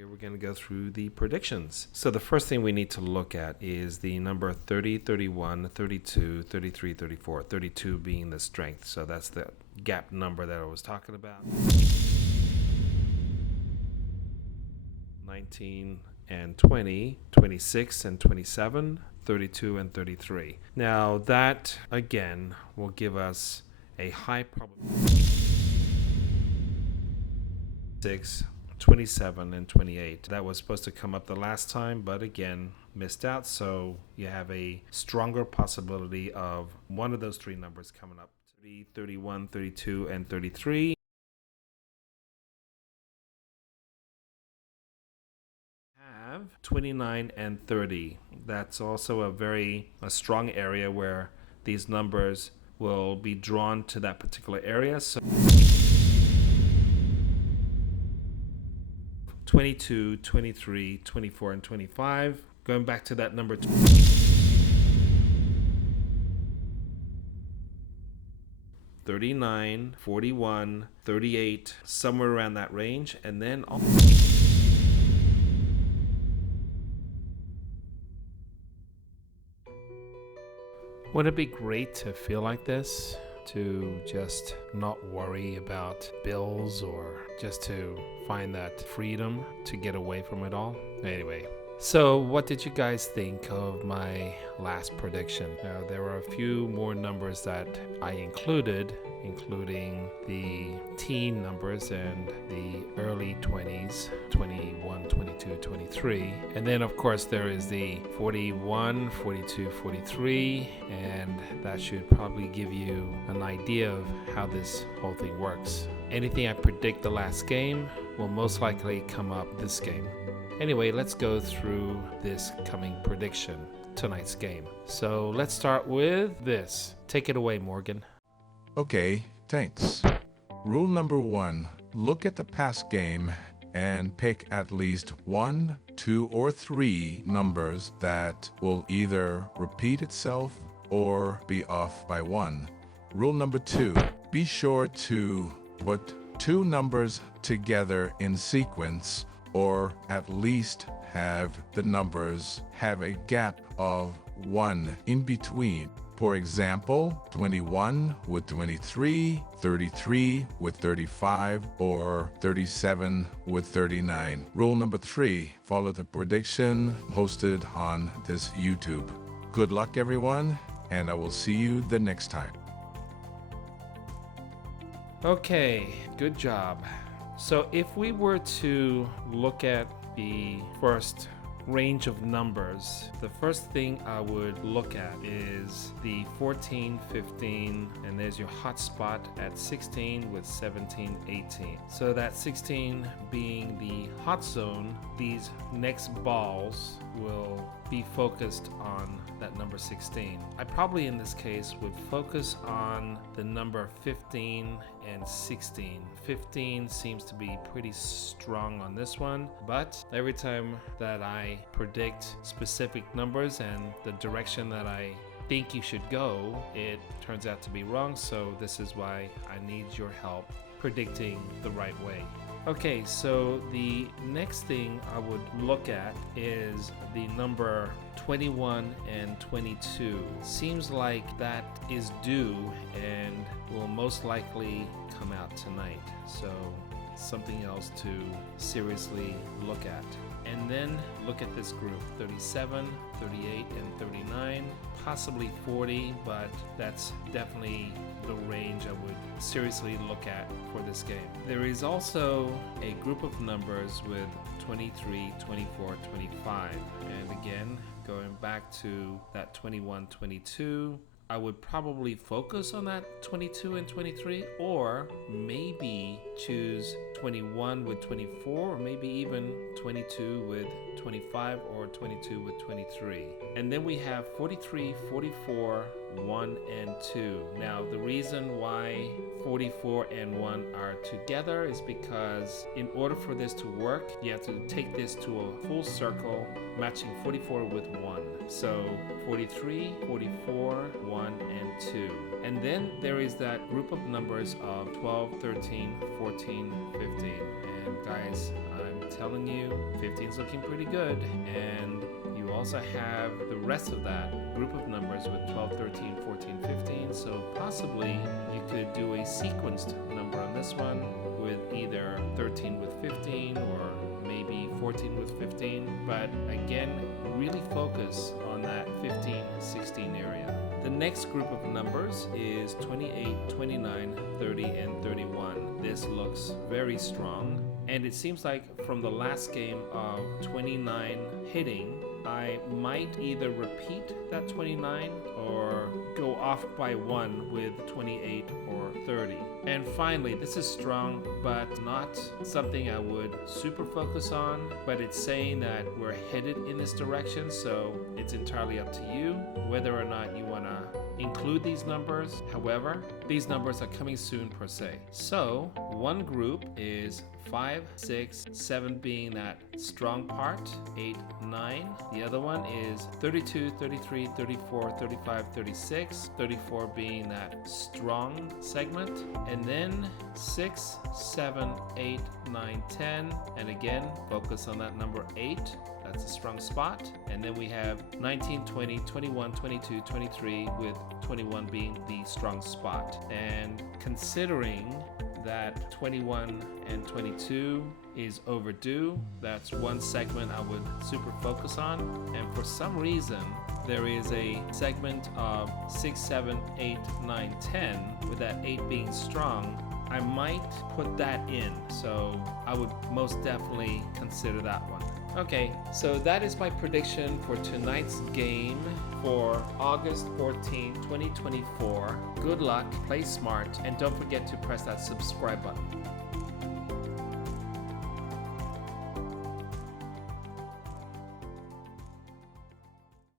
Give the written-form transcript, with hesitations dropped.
Here we're going to go through the predictions. So the first thing we need to look at is the number 30, 31, 32, 33, 34. 32 being the strength. So that's the gap number that I was talking about. 19 and 20, 26 and 27, 32 and 33. Now that, again, will give us a high probability. 6, 27 and 28. That was supposed to come up the last time, but again, missed out. So you have a stronger possibility of one of those three numbers coming up. 30, 31, 32, and 33. 29 and 30. That's also a strong area where these numbers will be drawn to that particular area. So 22, 23, 24, and 25. Going back to that number 39, 41, 38, somewhere around that range. And then wouldn't it be great to feel like this? To just not worry about bills or just to find that freedom to get away from it all? Anyway, so what did you guys think of my last prediction? Now, there were a few more numbers that I included, including the teen numbers and the early 20s, 21, 22, 23. And then, of course, there is the 41, 42, 43, and that should probably give you an idea of how this whole thing works. Anything I predict the last game will most likely come up this game. Anyway, let's go through this coming prediction, tonight's game. So let's start with this. Take it away, Morgan. Okay, thanks. Rule number 1, look at the past game and pick at least 1, 2, or 3 numbers that will either repeat itself or be off by 1. Rule number 2, be sure to put 2 numbers together in sequence, or at least have the numbers have a gap of 1 in between. For example, 21 with 23, 33 with 35, or 37 with 39. Rule number 3, follow the prediction posted on this YouTube. Good luck, everyone, and I will see you the next time. Okay, good job. So if we were to look at the first range of numbers, the first thing I would look at is the 14, 15, and there's your hot spot at 16 with 17, 18. So that 16 being the hot zone, these next balls will be focused on that number 16. I probably in this case would focus on the number 15 and 16. 15 seems to be pretty strong on this one, but every time that I predict specific numbers and the direction that I think you should go, it turns out to be wrong. So this is why I need your help predicting the right way. Okay, so the next thing I would look at is the number 21 and 22. Seems like that is due and will most likely come out tonight. So something else to seriously look at. And then look at this group, 37, 38, and 39, possibly 40, but that's definitely the range I would seriously look at for this game. There is also a group of numbers with 23, 24, 25, and again, going back to that 21, 22, I would probably focus on that 22 and 23, or maybe choose 21 with 24, or maybe even 22 with 25, or 22 with 23. And then we have 43, 44, 1, and 2. Now, the reason why 44 and 1 are together is because in order for this to work, you have to take this to a full circle, matching 44 with 1. So 43, 44, 1, and 2. And then there is that group of numbers of 12, 13, 14, 15. And guys, I'm telling you, 15 is looking pretty good. And you also have the rest of that group of numbers with 12, 13, 14, 15. So possibly you could do a sequenced number on this one with either 13 with 15 or maybe 14 with 15. But again, really focus on that 15, 16 area. The next group of numbers is 28, 29, 30, and 31. This looks very strong. And it seems like from the last game of 29 hitting, I might either repeat that 29 or go off by one with 28 or 30. And finally, this is strong, but not something I would super focus on, but it's saying that we're headed in this direction, so it's entirely up to you whether or not you want to include these numbers. However, these numbers are coming soon per se. So one group is 5, 6, 7 being that strong part, 8, 9. The other one is 32, 33, 34, 35, 36, 34 being that strong segment. And then 6, 7, 8, 9, 10. And again, focus on that number 8. That's a strong spot. And then we have 19, 20, 21, 22, 23 with 21 being the strong spot. And considering that 21 and 22 is overdue, that's one segment I would super focus on. And for some reason, there is a segment of 6, 7, 8, 9, 10 with that 8 being strong. I might put that in, so I would most definitely consider that one. Okay, so that is my prediction for tonight's game for August 14, 2024. Good luck, play smart, and don't forget to press that subscribe button.